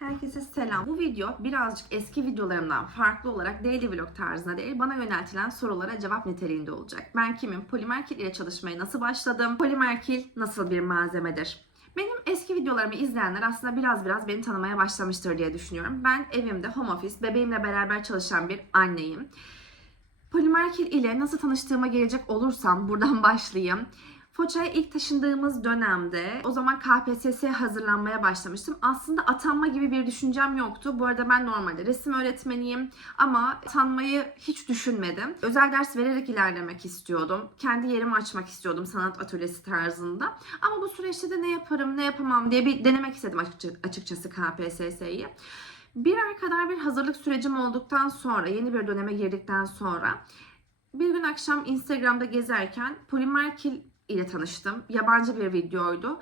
Herkese selam. Bu video birazcık eski videolarımdan farklı olarak daily vlog tarzında değil, bana yöneltilen sorulara cevap niteliğinde olacak. Ben kimim? Polimerkil ile çalışmaya nasıl başladım? Polimerkil nasıl bir malzemedir? Benim eski videolarımı izleyenler aslında biraz biraz beni tanımaya başlamıştır diye düşünüyorum. Ben evimde home office, bebeğimle beraber çalışan bir anneyim. Polimerkil ile nasıl tanıştığıma gelecek olursam buradan başlayayım. Foça'ya ilk taşındığımız dönemde o zaman KPSS'ye hazırlanmaya başlamıştım. Aslında atanma gibi bir düşüncem yoktu. Bu arada ben normalde resim öğretmeniyim ama atanmayı hiç düşünmedim. Özel ders vererek ilerlemek istiyordum. Kendi yerimi açmak istiyordum sanat atölyesi tarzında. Ama bu süreçte de ne yaparım ne yapamam diye bir denemek istedim açıkça- açıkçası KPSS'yi. Bir ay kadar bir hazırlık sürecim olduktan sonra, yeni bir döneme girdikten sonra bir gün akşam Instagram'da gezerken Polimerkil ile tanıştım. Yabancı bir videoydu.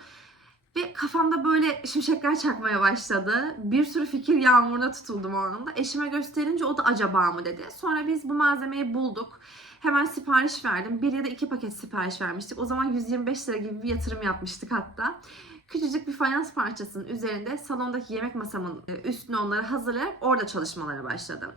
Ve kafamda böyle şimşekler çakmaya başladı. Bir sürü fikir yağmuruna tutuldum o anda. Eşime gösterince o da acaba mı dedi. Sonra biz bu malzemeyi bulduk. Hemen sipariş verdim. Bir ya da iki paket sipariş vermiştik. O zaman 125 lira gibi bir yatırım yapmıştık hatta. Küçücük bir fayans parçasının üzerinde salondaki yemek masamın e, üstüne onları hazırlayarak orada çalışmalara başladım.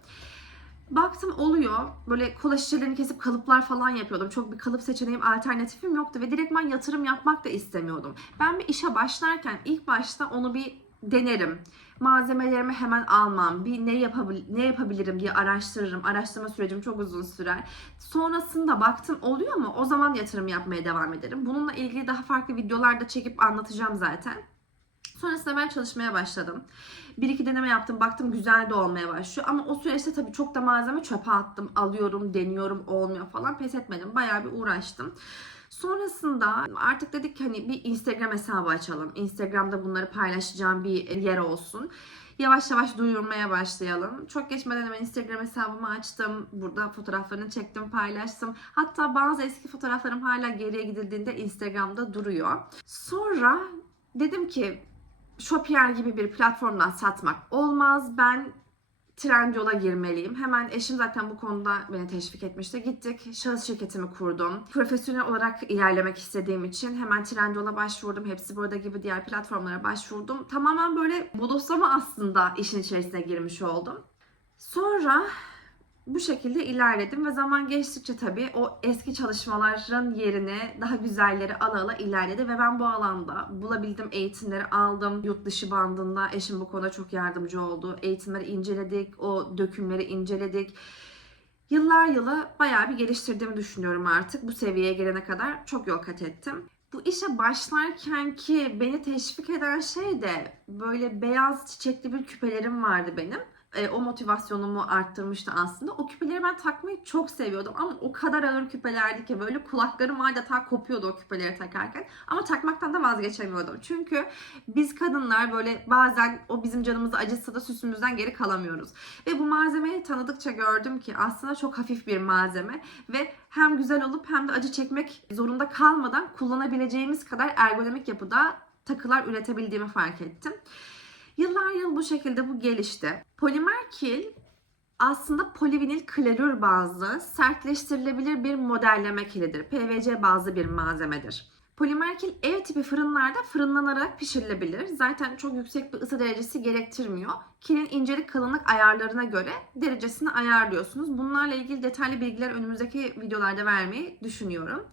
Baktım oluyor. Böyle kola şişelerini kesip kalıplar falan yapıyordum. Çok bir kalıp seçeneğim, alternatifim yoktu ve direktman yatırım yapmak da istemiyordum. Ben bir işe başlarken ilk başta onu bir denerim. Malzemelerimi hemen almam. Bir ne yapabil ne yapabilirim diye araştırırım. Araştırma sürecim çok uzun sürer. Sonrasında baktım oluyor mu? O zaman yatırım yapmaya devam ederim. Bununla ilgili daha farklı videolarda çekip anlatacağım zaten. Sonrasında ben çalışmaya başladım. Bir iki deneme yaptım. Baktım güzel de olmaya başlıyor. Ama o süreçte tabii çok da malzeme çöpe attım. Alıyorum, deniyorum, olmuyor falan. Pes etmedim. Bayağı bir uğraştım. Sonrasında artık dedik ki hani bir Instagram hesabı açalım. Instagram'da bunları paylaşacağım bir yer olsun. Yavaş yavaş duyurmaya başlayalım. Çok geçmeden hemen Instagram hesabımı açtım. Burada fotoğraflarını çektim, paylaştım. Hatta bazı eski fotoğraflarım hala geriye gidildiğinde Instagram'da duruyor. Sonra dedim ki Shopier gibi bir platformdan satmak olmaz. Ben Trendyol'a girmeliyim. Hemen eşim zaten bu konuda beni teşvik etmişti. Gittik, şahıs şirketimi kurdum. Profesyonel olarak ilerlemek istediğim için hemen Trendyol'a başvurdum. Hepsi burada gibi diğer platformlara başvurdum. Tamamen böyle bodoslama aslında işin içerisine girmiş oldum. Sonra bu şekilde ilerledim ve zaman geçtikçe tabii o eski çalışmaların yerine daha güzelleri ala ala ilerledi ve ben bu alanda bulabildim eğitimleri aldım. Yurt dışı bandında eşim bu konuda çok yardımcı oldu. Eğitimleri inceledik, o dökümleri inceledik. Yıllar yılı bayağı bir geliştirdiğimi düşünüyorum artık. Bu seviyeye gelene kadar çok yol kat ettim. Bu işe başlarken ki beni teşvik eden şey de böyle beyaz çiçekli bir küpelerim vardı benim e, o motivasyonumu arttırmıştı aslında. O küpeleri ben takmayı çok seviyordum ama o kadar ağır küpelerdi ki böyle kulaklarım adeta kopuyordu o küpeleri takarken. Ama takmaktan da vazgeçemiyordum. Çünkü biz kadınlar böyle bazen o bizim canımızı acıtsa da süsümüzden geri kalamıyoruz. Ve bu malzemeyi tanıdıkça gördüm ki aslında çok hafif bir malzeme ve hem güzel olup hem de acı çekmek zorunda kalmadan kullanabileceğimiz kadar ergonomik yapıda takılar üretebildiğimi fark ettim. Yıllar yıl bu şekilde bu gelişti. Polimer kil aslında polivinil klorür bazlı sertleştirilebilir bir modelleme kilidir. PVC bazlı bir malzemedir. Polimer kil ev tipi fırınlarda fırınlanarak pişirilebilir. Zaten çok yüksek bir ısı derecesi gerektirmiyor. Kilin incelik kalınlık ayarlarına göre derecesini ayarlıyorsunuz. Bunlarla ilgili detaylı bilgiler önümüzdeki videolarda vermeyi düşünüyorum.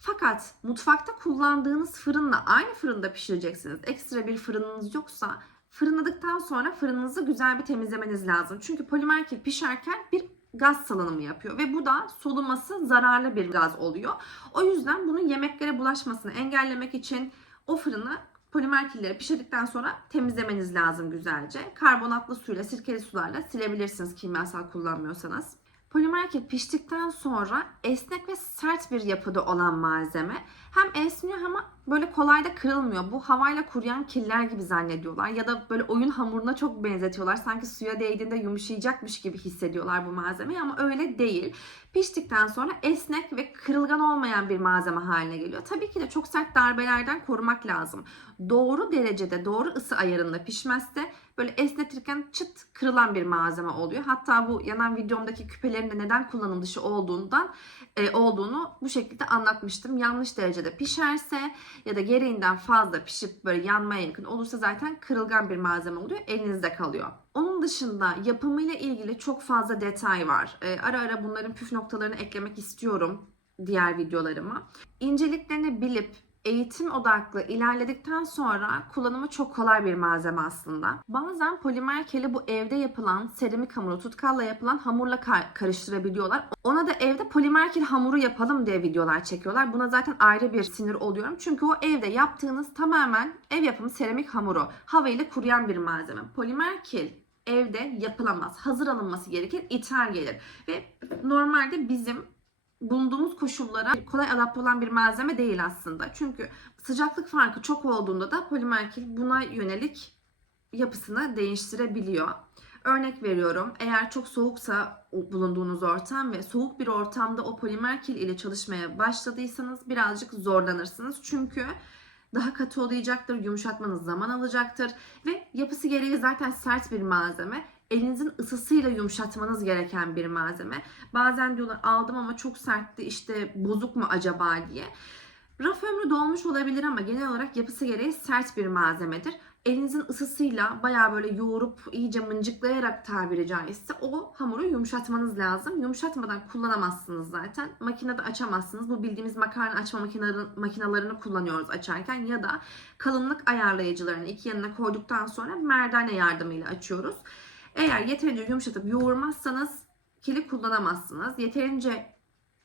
Fakat mutfakta kullandığınız fırınla aynı fırında pişireceksiniz. Ekstra bir fırınınız yoksa fırınladıktan sonra fırınınızı güzel bir temizlemeniz lazım. Çünkü polimer kil pişerken bir gaz salınımı yapıyor ve bu da soluması zararlı bir gaz oluyor. O yüzden bunun yemeklere bulaşmasını engellemek için o fırını polimer killeri pişirdikten sonra temizlemeniz lazım güzelce. Karbonatlı suyla, sirkeli sularla silebilirsiniz kimyasal kullanmıyorsanız. Polimer kil piştikten sonra esnek ve sert bir yapıda olan malzeme hem esniyor ama böyle kolay da kırılmıyor. Bu havayla kuruyan killer gibi zannediyorlar ya da böyle oyun hamuruna çok benzetiyorlar. Sanki suya değdiğinde yumuşayacakmış gibi hissediyorlar bu malzemeyi ama öyle değil. Piştikten sonra esnek ve kırılgan olmayan bir malzeme haline geliyor. Tabii ki de çok sert darbelerden korumak lazım. Doğru derecede, doğru ısı ayarında pişmezse böyle esnetirken çıt kırılan bir malzeme oluyor. Hatta bu yanan videomdaki küpelerin de neden kullanım dışı olduğundan e, olduğunu bu şekilde anlatmıştım. Yanlış derecede pişerse ya da gereğinden fazla pişip böyle yanmaya yakın olursa zaten kırılgan bir malzeme oluyor. Elinizde kalıyor. Onun dışında yapımıyla ilgili çok fazla detay var. Ee, ara ara bunların püf noktalarını eklemek istiyorum diğer videolarıma. İnceliklerini bilip eğitim odaklı ilerledikten sonra kullanımı çok kolay bir malzeme aslında. Bazen polimer keli bu evde yapılan seramik hamuru tutkalla yapılan hamurla kar- karıştırabiliyorlar. Ona da evde polimer kil hamuru yapalım diye videolar çekiyorlar. Buna zaten ayrı bir sinir oluyorum. Çünkü o evde yaptığınız tamamen ev yapımı seramik hamuru. Havayla kuruyan bir malzeme. Polimer kil evde yapılamaz. Hazır alınması gerekir, ithal gelir. Ve normalde bizim bulunduğumuz koşullara kolay adapte olan bir malzeme değil aslında. Çünkü sıcaklık farkı çok olduğunda da polimer kil buna yönelik yapısını değiştirebiliyor. Örnek veriyorum. Eğer çok soğuksa bulunduğunuz ortam ve soğuk bir ortamda o polimer kil ile çalışmaya başladıysanız birazcık zorlanırsınız. Çünkü daha katı olacaktır, yumuşatmanız zaman alacaktır ve yapısı gereği zaten sert bir malzeme. Elinizin ısısıyla yumuşatmanız gereken bir malzeme. Bazen diyorlar aldım ama çok sertti işte bozuk mu acaba diye. Raf ömrü dolmuş olabilir ama genel olarak yapısı gereği sert bir malzemedir. Elinizin ısısıyla bayağı böyle yoğurup iyice mıncıklayarak tabiri caizse o hamuru yumuşatmanız lazım. Yumuşatmadan kullanamazsınız zaten. Makinede açamazsınız. Bu bildiğimiz makarna açma makinalarını kullanıyoruz açarken ya da kalınlık ayarlayıcılarını iki yanına koyduktan sonra merdane yardımıyla açıyoruz. Eğer yeterince yumuşatıp yoğurmazsanız kili kullanamazsınız. Yeterince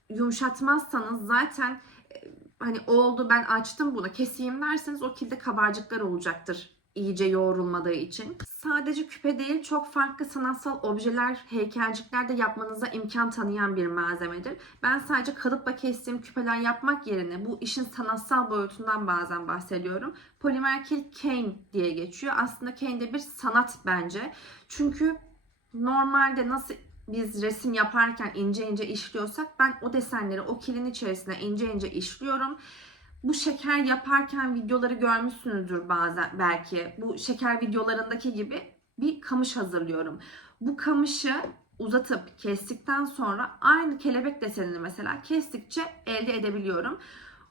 yumuşatmazsanız zaten e, hani oldu ben açtım bunu keseyim derseniz o kilde kabarcıklar olacaktır iyice yoğrulmadığı için. Sadece küpe değil çok farklı sanatsal objeler, heykelcikler de yapmanıza imkan tanıyan bir malzemedir. Ben sadece kalıpla kestiğim küpeler yapmak yerine bu işin sanatsal boyutundan bazen bahsediyorum. Polimer kil cane diye geçiyor. Aslında cane de bir sanat bence. Çünkü normalde nasıl biz resim yaparken ince ince işliyorsak ben o desenleri o kilin içerisine ince ince işliyorum. Bu şeker yaparken videoları görmüşsünüzdür bazen belki. Bu şeker videolarındaki gibi bir kamış hazırlıyorum. Bu kamışı uzatıp kestikten sonra aynı kelebek desenini mesela kestikçe elde edebiliyorum.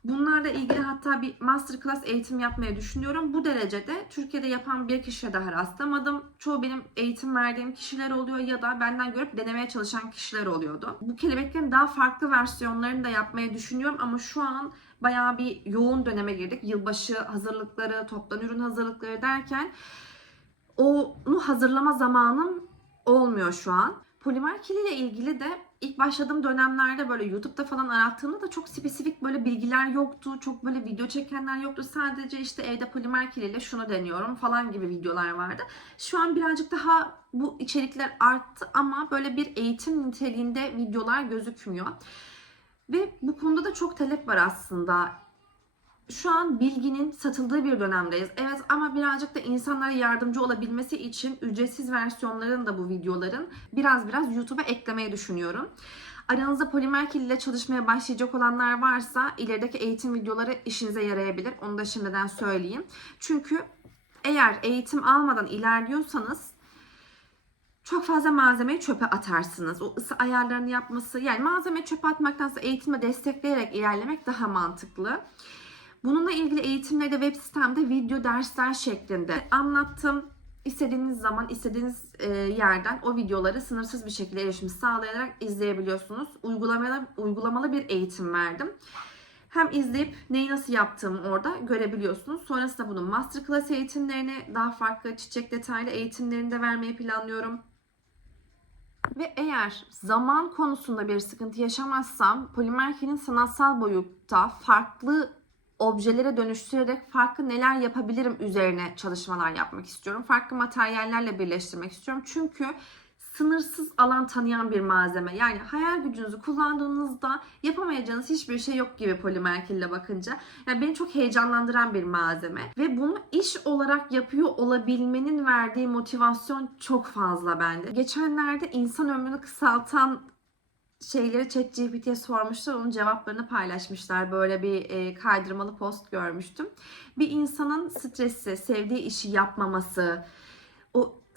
Bunlarla ilgili hatta bir masterclass eğitim yapmayı düşünüyorum. Bu derecede Türkiye'de yapan bir kişiye daha rastlamadım. Çoğu benim eğitim verdiğim kişiler oluyor ya da benden görüp denemeye çalışan kişiler oluyordu. Bu kelebeklerin daha farklı versiyonlarını da yapmayı düşünüyorum ama şu an bayağı bir yoğun döneme girdik. Yılbaşı hazırlıkları, toptan ürün hazırlıkları derken onu hazırlama zamanım olmuyor şu an. Polimer kiliyle ilgili de ilk başladığım dönemlerde böyle YouTube'da falan arattığımda da çok spesifik böyle bilgiler yoktu. Çok böyle video çekenler yoktu. Sadece işte evde polimer kiliyle şunu deniyorum falan gibi videolar vardı. Şu an birazcık daha bu içerikler arttı ama böyle bir eğitim niteliğinde videolar gözükmüyor. Ve bu konuda da çok talep var aslında. Şu an bilginin satıldığı bir dönemdeyiz. Evet ama birazcık da insanlara yardımcı olabilmesi için ücretsiz versiyonların da bu videoların biraz biraz YouTube'a eklemeyi düşünüyorum. Aranızda polimer kil ile çalışmaya başlayacak olanlar varsa ilerideki eğitim videoları işinize yarayabilir. Onu da şimdiden söyleyeyim. Çünkü eğer eğitim almadan ilerliyorsanız çok fazla malzemeyi çöpe atarsınız. O ısı ayarlarını yapması yani malzemeyi çöpe atmaktansa eğitime destekleyerek ilerlemek daha mantıklı. Bununla ilgili eğitimleri de web sitemde video dersler şeklinde anlattım. İstediğiniz zaman istediğiniz e, yerden o videoları sınırsız bir şekilde erişim sağlayarak izleyebiliyorsunuz. Uygulamalı, uygulamalı bir eğitim verdim. Hem izleyip neyi nasıl yaptığımı orada görebiliyorsunuz. Sonrasında bunun masterclass eğitimlerini, daha farklı çiçek detaylı eğitimlerini de vermeyi planlıyorum. Ve eğer zaman konusunda bir sıkıntı yaşamazsam Polimerkin'in sanatsal boyutta farklı objelere dönüştürerek farklı neler yapabilirim üzerine çalışmalar yapmak istiyorum. Farklı materyallerle birleştirmek istiyorum. Çünkü sınırsız alan tanıyan bir malzeme. Yani hayal gücünüzü kullandığınızda yapamayacağınız hiçbir şey yok gibi polimer kille bakınca. Yani beni çok heyecanlandıran bir malzeme. Ve bunu iş olarak yapıyor olabilmenin verdiği motivasyon çok fazla bende. Geçenlerde insan ömrünü kısaltan şeyleri ChatGPT'ye sormuşlar. Onun cevaplarını paylaşmışlar. Böyle bir e, kaydırmalı post görmüştüm. Bir insanın stresi, sevdiği işi yapmaması,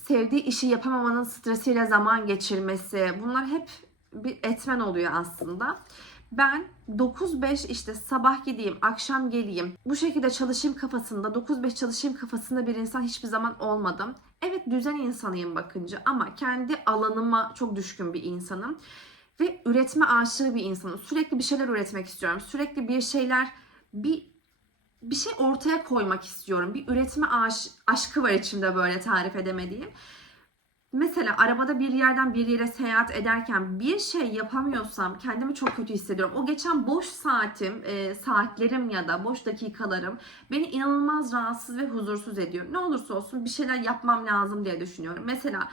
sevdiği işi yapamamanın stresiyle zaman geçirmesi bunlar hep bir etmen oluyor aslında. Ben 9-5 işte sabah gideyim, akşam geleyim, bu şekilde çalışayım kafasında, 9-5 çalışayım kafasında bir insan hiçbir zaman olmadım. Evet düzen insanıyım bakınca ama kendi alanıma çok düşkün bir insanım. Ve üretme aşığı bir insanım. Sürekli bir şeyler üretmek istiyorum. Sürekli bir şeyler, bir bir şey ortaya koymak istiyorum. Bir üretme aş, aşkı var içimde böyle tarif edemediğim. Mesela arabada bir yerden bir yere seyahat ederken bir şey yapamıyorsam kendimi çok kötü hissediyorum. O geçen boş saatim, e, saatlerim ya da boş dakikalarım beni inanılmaz rahatsız ve huzursuz ediyor. Ne olursa olsun bir şeyler yapmam lazım diye düşünüyorum. Mesela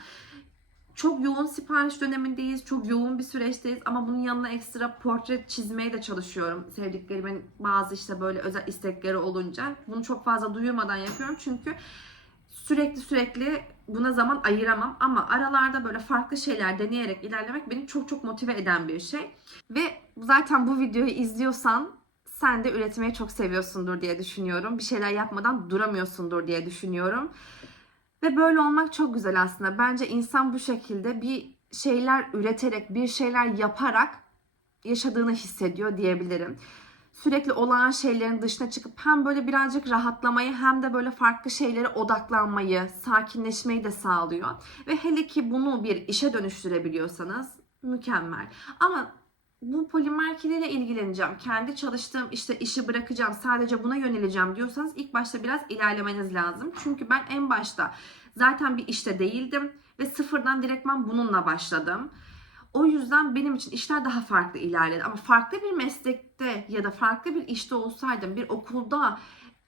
çok yoğun sipariş dönemindeyiz. Çok yoğun bir süreçteyiz ama bunun yanına ekstra portre çizmeye de çalışıyorum. Sevdiklerimin bazı işte böyle özel istekleri olunca. Bunu çok fazla duyurmadan yapıyorum çünkü sürekli sürekli buna zaman ayıramam ama aralarda böyle farklı şeyler deneyerek ilerlemek beni çok çok motive eden bir şey. Ve zaten bu videoyu izliyorsan sen de üretmeyi çok seviyorsundur diye düşünüyorum. Bir şeyler yapmadan duramıyorsundur diye düşünüyorum. Ve böyle olmak çok güzel aslında. Bence insan bu şekilde bir şeyler üreterek, bir şeyler yaparak yaşadığını hissediyor diyebilirim. Sürekli olağan şeylerin dışına çıkıp hem böyle birazcık rahatlamayı hem de böyle farklı şeylere odaklanmayı, sakinleşmeyi de sağlıyor. Ve hele ki bunu bir işe dönüştürebiliyorsanız mükemmel. Ama bu polimer kiliyle ilgileneceğim. Kendi çalıştığım işte işi bırakacağım. Sadece buna yöneleceğim diyorsanız ilk başta biraz ilerlemeniz lazım. Çünkü ben en başta zaten bir işte değildim ve sıfırdan direktman bununla başladım. O yüzden benim için işler daha farklı ilerledi. Ama farklı bir meslekte ya da farklı bir işte olsaydım, bir okulda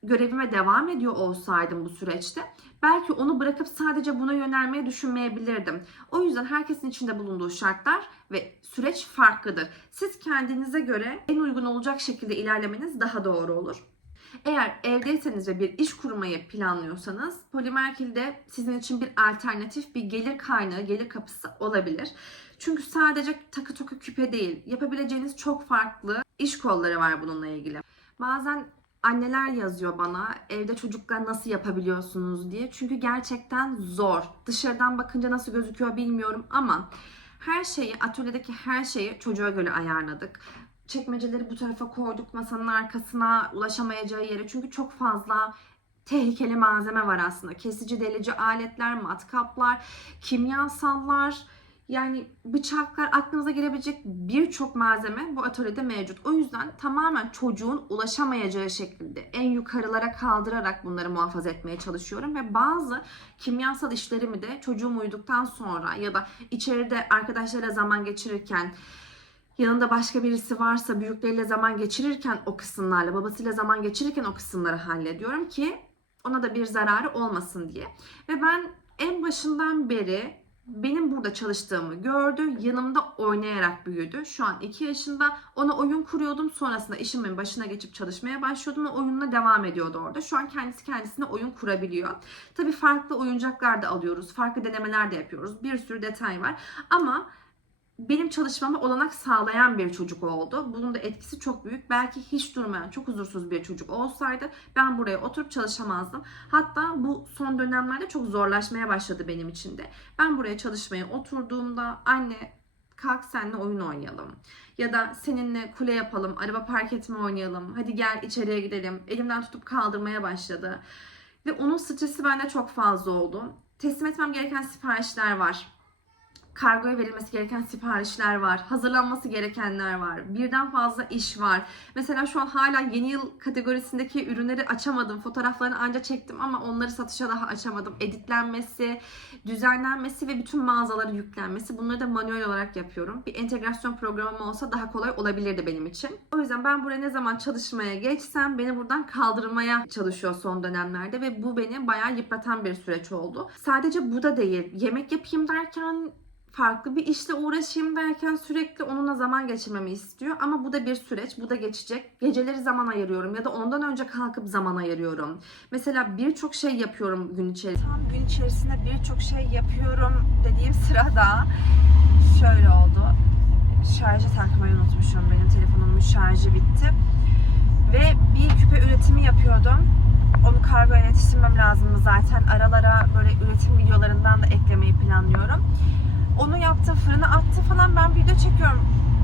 görevime devam ediyor olsaydım bu süreçte belki onu bırakıp sadece buna yönelmeyi düşünmeyebilirdim. O yüzden herkesin içinde bulunduğu şartlar ve süreç farklıdır. Siz kendinize göre en uygun olacak şekilde ilerlemeniz daha doğru olur. Eğer evdeyseniz ve bir iş kurmayı planlıyorsanız Polimerkil de sizin için bir alternatif, bir gelir kaynağı, gelir kapısı olabilir. Çünkü sadece takı toku küpe değil, yapabileceğiniz çok farklı iş kolları var bununla ilgili. Bazen anneler yazıyor bana evde çocuklar nasıl yapabiliyorsunuz diye. Çünkü gerçekten zor. Dışarıdan bakınca nasıl gözüküyor bilmiyorum ama her şeyi, atölyedeki her şeyi çocuğa göre ayarladık. Çekmeceleri bu tarafa koyduk masanın arkasına ulaşamayacağı yere. Çünkü çok fazla tehlikeli malzeme var aslında. Kesici delici aletler, matkaplar, kimyasallar, yani bıçaklar aklınıza gelebilecek birçok malzeme bu atölyede mevcut. O yüzden tamamen çocuğun ulaşamayacağı şekilde en yukarılara kaldırarak bunları muhafaza etmeye çalışıyorum. Ve bazı kimyasal işlerimi de çocuğum uyuduktan sonra ya da içeride arkadaşlarla zaman geçirirken yanında başka birisi varsa büyükleriyle zaman geçirirken o kısımlarla, babasıyla zaman geçirirken o kısımları hallediyorum ki ona da bir zararı olmasın diye. Ve ben en başından beri benim burada çalıştığımı gördü. Yanımda oynayarak büyüdü. Şu an 2 yaşında. Ona oyun kuruyordum. Sonrasında işimin başına geçip çalışmaya başlıyordum ve oyununa devam ediyordu orada. Şu an kendisi kendisine oyun kurabiliyor. Tabii farklı oyuncaklar da alıyoruz. Farklı denemeler de yapıyoruz. Bir sürü detay var. Ama benim çalışmama olanak sağlayan bir çocuk oldu. Bunun da etkisi çok büyük. Belki hiç durmayan, çok huzursuz bir çocuk olsaydı ben buraya oturup çalışamazdım. Hatta bu son dönemlerde çok zorlaşmaya başladı benim için de. Ben buraya çalışmaya oturduğumda anne kalk seninle oyun oynayalım. Ya da seninle kule yapalım, araba park etme oynayalım. Hadi gel içeriye gidelim. Elimden tutup kaldırmaya başladı. Ve onun stresi bende çok fazla oldu. Teslim etmem gereken siparişler var kargoya verilmesi gereken siparişler var, hazırlanması gerekenler var, birden fazla iş var. Mesela şu an hala yeni yıl kategorisindeki ürünleri açamadım. Fotoğraflarını anca çektim ama onları satışa daha açamadım. Editlenmesi, düzenlenmesi ve bütün mağazalara yüklenmesi bunları da manuel olarak yapıyorum. Bir entegrasyon programım olsa daha kolay olabilirdi benim için. O yüzden ben buraya ne zaman çalışmaya geçsem beni buradan kaldırmaya çalışıyor son dönemlerde ve bu beni bayağı yıpratan bir süreç oldu. Sadece bu da değil. Yemek yapayım derken farklı bir işle uğraşayım derken sürekli onunla zaman geçirmemi istiyor. Ama bu da bir süreç, bu da geçecek. Geceleri zaman ayırıyorum ya da ondan önce kalkıp zaman ayırıyorum. Mesela birçok şey yapıyorum gün içerisinde. Tam gün içerisinde birçok şey yapıyorum dediğim sırada şöyle oldu. Şarjı takmayı unutmuşum. Benim telefonumun şarjı bitti. Ve bir küpe üretimi yapıyordum. Onu kargoya yetiştirmem lazımdı zaten. Aralara böyle üretim videolarından da eklemeyi planlıyorum onu yaptım fırına attım falan ben video çekiyorum.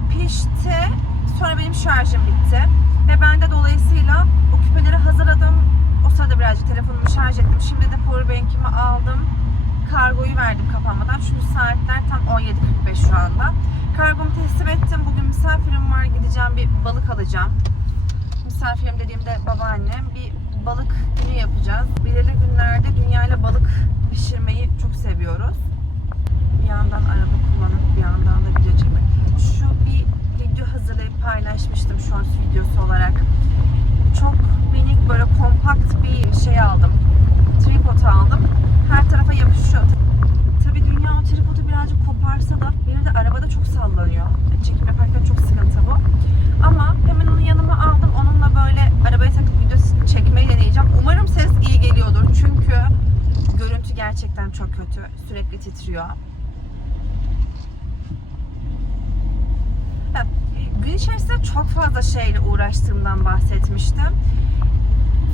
Pişti. Sonra benim şarjım bitti. Ve ben de dolayısıyla o küpeleri hazırladım. O sırada birazcık telefonumu şarj ettim. Şimdi de powerbank'imi aldım. Kargoyu verdim kapanmadan. Çünkü saatler tam 17.45 şu anda. Kargomu teslim ettim. Bugün misafirim var. Gideceğim bir balık alacağım. Misafirim dediğimde babaannem. Bir balık günü yapacağız. Belirli günlerde dünyayla balık pişirmeyi çok seviyoruz. Bir yandan araba kullanıp bir yandan da video çekmek. Şu bir video hazırlayıp paylaşmıştım shorts videosu olarak. Çok minik böyle kompakt bir şey aldım. Tripod aldım. Her tarafa yapışıyor. Tabii dünya o tripodu birazcık koparsa da benim de arabada çok sallanıyor. Çekim yaparken çok sıkıntı bu. Ama hemen onu yanıma aldım. Onunla böyle arabaya takıp video çekmeyi deneyeceğim. Umarım ses iyi geliyordur. Çünkü görüntü gerçekten çok kötü. Sürekli titriyor. Ha, Gün içerisinde çok fazla şeyle uğraştığımdan bahsetmiştim.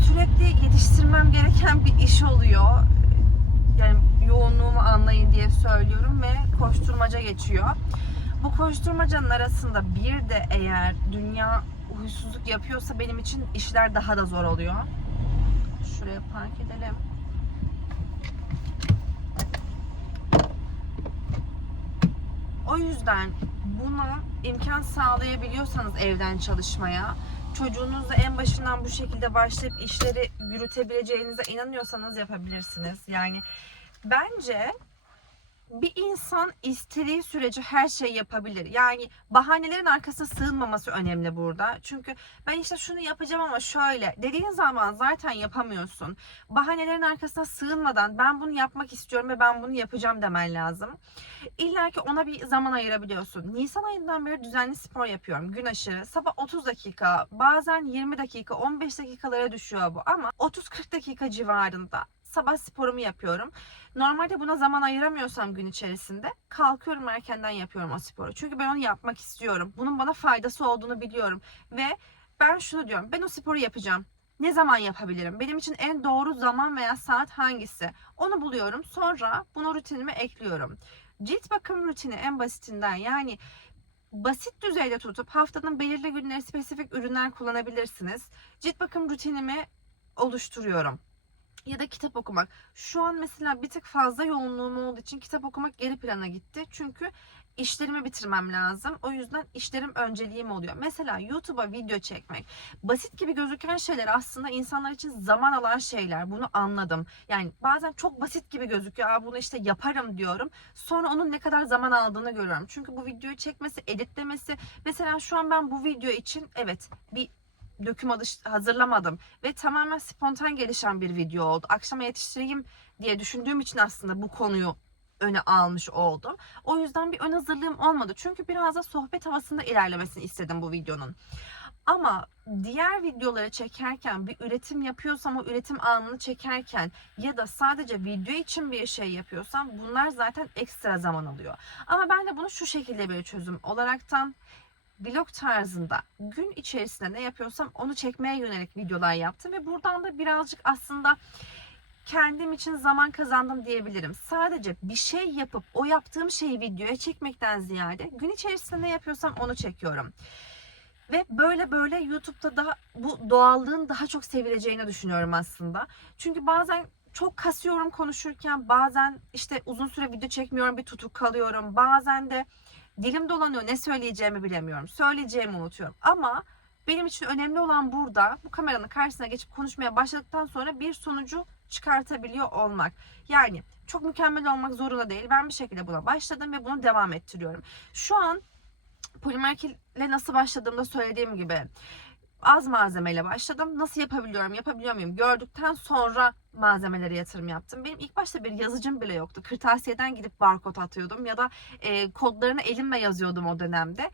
Sürekli yetiştirmem gereken bir iş oluyor. Yani yoğunluğumu anlayın diye söylüyorum ve koşturmaca geçiyor. Bu koşturmacanın arasında bir de eğer dünya huysuzluk yapıyorsa benim için işler daha da zor oluyor. Şuraya park edelim. O yüzden buna imkan sağlayabiliyorsanız evden çalışmaya, çocuğunuzla en başından bu şekilde başlayıp işleri yürütebileceğinize inanıyorsanız yapabilirsiniz. Yani bence bir insan istediği sürece her şey yapabilir. Yani bahanelerin arkasına sığınmaması önemli burada. Çünkü ben işte şunu yapacağım ama şöyle dediğin zaman zaten yapamıyorsun. Bahanelerin arkasına sığınmadan ben bunu yapmak istiyorum ve ben bunu yapacağım demen lazım. İlla ki ona bir zaman ayırabiliyorsun. Nisan ayından beri düzenli spor yapıyorum. Gün aşırı. Sabah 30 dakika, bazen 20 dakika, 15 dakikalara düşüyor bu ama 30-40 dakika civarında sabah sporumu yapıyorum. Normalde buna zaman ayıramıyorsam gün içerisinde kalkıyorum erkenden yapıyorum o sporu. Çünkü ben onu yapmak istiyorum. Bunun bana faydası olduğunu biliyorum. Ve ben şunu diyorum. Ben o sporu yapacağım. Ne zaman yapabilirim? Benim için en doğru zaman veya saat hangisi? Onu buluyorum. Sonra bunu rutinime ekliyorum. Cilt bakım rutini en basitinden yani basit düzeyde tutup haftanın belirli günleri spesifik ürünler kullanabilirsiniz. Cilt bakım rutinimi oluşturuyorum ya da kitap okumak. Şu an mesela bir tık fazla yoğunluğum olduğu için kitap okumak geri plana gitti. Çünkü işlerimi bitirmem lazım. O yüzden işlerim önceliğim oluyor. Mesela YouTube'a video çekmek. Basit gibi gözüken şeyler aslında insanlar için zaman alan şeyler. Bunu anladım. Yani bazen çok basit gibi gözüküyor. Aa, bunu işte yaparım diyorum. Sonra onun ne kadar zaman aldığını görüyorum. Çünkü bu videoyu çekmesi, editlemesi. Mesela şu an ben bu video için evet bir döküm hazırlamadım ve tamamen spontan gelişen bir video oldu. Akşama yetiştireyim diye düşündüğüm için aslında bu konuyu öne almış oldum. O yüzden bir ön hazırlığım olmadı. Çünkü biraz da sohbet havasında ilerlemesini istedim bu videonun. Ama diğer videoları çekerken bir üretim yapıyorsam o üretim anını çekerken ya da sadece video için bir şey yapıyorsam bunlar zaten ekstra zaman alıyor. Ama ben de bunu şu şekilde bir çözüm olaraktan vlog tarzında gün içerisinde ne yapıyorsam onu çekmeye yönelik videolar yaptım ve buradan da birazcık aslında kendim için zaman kazandım diyebilirim. Sadece bir şey yapıp o yaptığım şeyi videoya çekmekten ziyade gün içerisinde ne yapıyorsam onu çekiyorum. Ve böyle böyle YouTube'da da bu doğallığın daha çok sevileceğini düşünüyorum aslında. Çünkü bazen çok kasıyorum konuşurken bazen işte uzun süre video çekmiyorum bir tutuk kalıyorum. Bazen de dilim dolanıyor ne söyleyeceğimi bilemiyorum. Söyleyeceğimi unutuyorum. Ama benim için önemli olan burada bu kameranın karşısına geçip konuşmaya başladıktan sonra bir sonucu çıkartabiliyor olmak. Yani çok mükemmel olmak zorunda değil. Ben bir şekilde buna başladım ve bunu devam ettiriyorum. Şu an polimerkille nasıl başladığımda söylediğim gibi az malzemeyle başladım. Nasıl yapabiliyorum, yapabiliyor muyum gördükten sonra malzemelere yatırım yaptım. Benim ilk başta bir yazıcım bile yoktu. Kırtasiyeden gidip barkod atıyordum ya da e, kodlarını elimle yazıyordum o dönemde.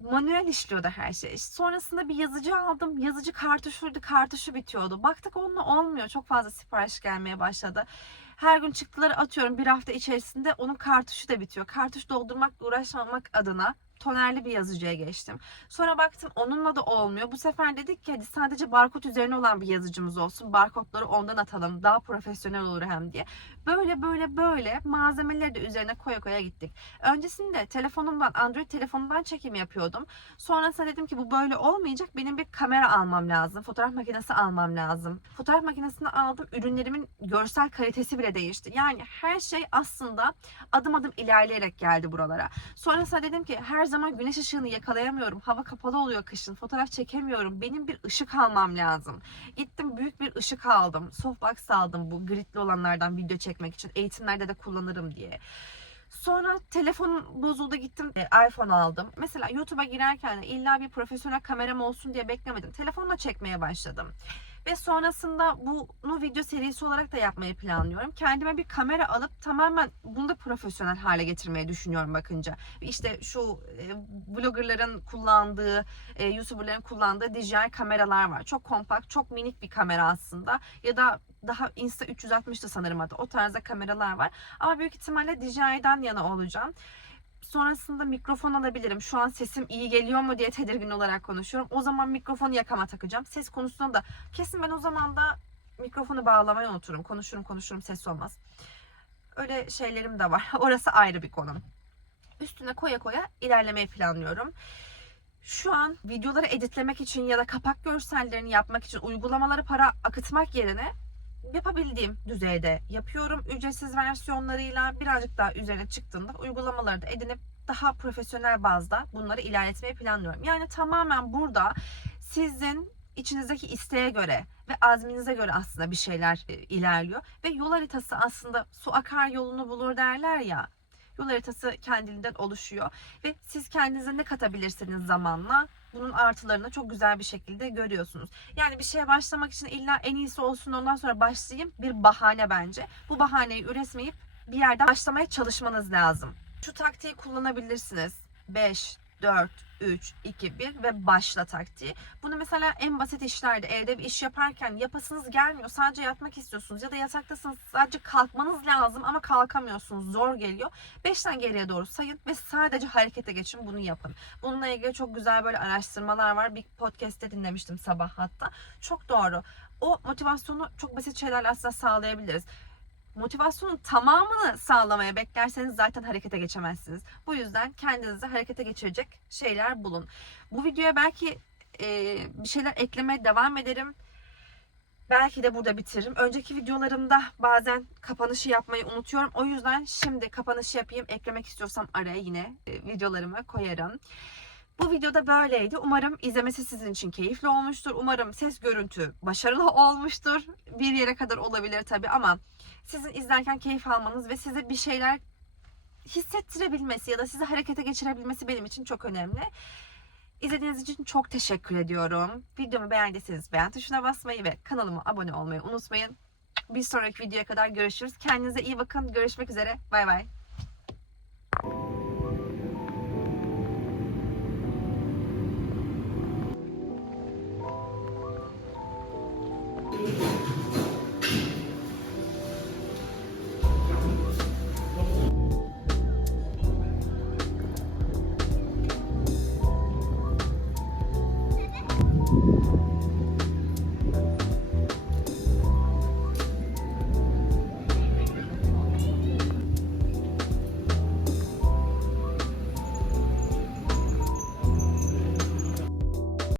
Manuel işliyordu her şey. Sonrasında bir yazıcı aldım. Yazıcı kartuşuydu, kartuşu bitiyordu. Baktık onunla olmuyor. Çok fazla sipariş gelmeye başladı. Her gün çıktıları atıyorum bir hafta içerisinde onun kartuşu da bitiyor. Kartuş doldurmakla uğraşmamak adına tonerli bir yazıcıya geçtim. Sonra baktım onunla da olmuyor. Bu sefer dedik ki hadi sadece barkod üzerine olan bir yazıcımız olsun. Barkodları ondan atalım. Daha profesyonel olur hem diye. Böyle böyle böyle malzemeleri de üzerine koya koya gittik. Öncesinde telefonumdan, Android telefonumdan çekim yapıyordum. Sonrasında dedim ki bu böyle olmayacak. Benim bir kamera almam lazım. Fotoğraf makinesi almam lazım. Fotoğraf makinesini aldım. Ürünlerimin görsel kalitesi bile değişti. Yani her şey aslında adım adım ilerleyerek geldi buralara. Sonrasında dedim ki her zaman güneş ışığını yakalayamıyorum. Hava kapalı oluyor kışın. Fotoğraf çekemiyorum. Benim bir ışık almam lazım. Gittim büyük bir ışık aldım. Softbox aldım bu gridli olanlardan video çekmek için. Eğitimlerde de kullanırım diye. Sonra telefonum bozuldu gittim e, iPhone aldım. Mesela YouTube'a girerken illa bir profesyonel kameram olsun diye beklemedim. Telefonla çekmeye başladım. Ve sonrasında bunu video serisi olarak da yapmayı planlıyorum. Kendime bir kamera alıp tamamen bunu da profesyonel hale getirmeyi düşünüyorum bakınca. İşte şu e, bloggerların kullandığı, e, YouTuberların kullandığı DJI kameralar var. Çok kompakt, çok minik bir kamera aslında. Ya da daha Insta 360'da sanırım adı. O tarzda kameralar var. Ama büyük ihtimalle DJI'den yana olacağım. Sonrasında mikrofon alabilirim. Şu an sesim iyi geliyor mu diye tedirgin olarak konuşuyorum. O zaman mikrofonu yakama takacağım. Ses konusunda da kesin ben o zaman da mikrofonu bağlamayı unuturum. Konuşurum konuşurum ses olmaz. Öyle şeylerim de var. Orası ayrı bir konu. Üstüne koya koya ilerlemeyi planlıyorum. Şu an videoları editlemek için ya da kapak görsellerini yapmak için uygulamaları para akıtmak yerine yapabildiğim düzeyde yapıyorum. Ücretsiz versiyonlarıyla birazcık daha üzerine çıktığında uygulamaları da edinip daha profesyonel bazda bunları ilerletmeyi planlıyorum. Yani tamamen burada sizin içinizdeki isteğe göre ve azminize göre aslında bir şeyler e, ilerliyor. Ve yol haritası aslında su akar yolunu bulur derler ya. Yol haritası kendiliğinden oluşuyor ve siz kendinize ne katabilirsiniz zamanla bunun artılarını çok güzel bir şekilde görüyorsunuz. Yani bir şeye başlamak için illa en iyisi olsun ondan sonra başlayayım bir bahane bence. Bu bahaneyi üretmeyip bir yerden başlamaya çalışmanız lazım. Şu taktiği kullanabilirsiniz. 5, 4, 3, 2, 1 ve başla taktiği. Bunu mesela en basit işlerde evde bir iş yaparken yapasınız gelmiyor. Sadece yatmak istiyorsunuz ya da yataktasınız sadece kalkmanız lazım ama kalkamıyorsunuz. Zor geliyor. 5'ten geriye doğru sayın ve sadece harekete geçin bunu yapın. Bununla ilgili çok güzel böyle araştırmalar var. Bir podcast'te dinlemiştim sabah hatta. Çok doğru. O motivasyonu çok basit şeylerle aslında sağlayabiliriz motivasyonun tamamını sağlamaya beklerseniz zaten harekete geçemezsiniz. Bu yüzden kendinizi harekete geçirecek şeyler bulun. Bu videoya belki e, bir şeyler eklemeye devam ederim. Belki de burada bitiririm. Önceki videolarımda bazen kapanışı yapmayı unutuyorum. O yüzden şimdi kapanışı yapayım. Eklemek istiyorsam araya yine e, videolarımı koyarım. Bu videoda böyleydi. Umarım izlemesi sizin için keyifli olmuştur. Umarım ses görüntü başarılı olmuştur. Bir yere kadar olabilir tabii ama sizin izlerken keyif almanız ve size bir şeyler hissettirebilmesi ya da sizi harekete geçirebilmesi benim için çok önemli. İzlediğiniz için çok teşekkür ediyorum. Videomu beğendiyseniz beğen tuşuna basmayı ve kanalıma abone olmayı unutmayın. Bir sonraki videoya kadar görüşürüz. Kendinize iyi bakın. Görüşmek üzere. Bay bay.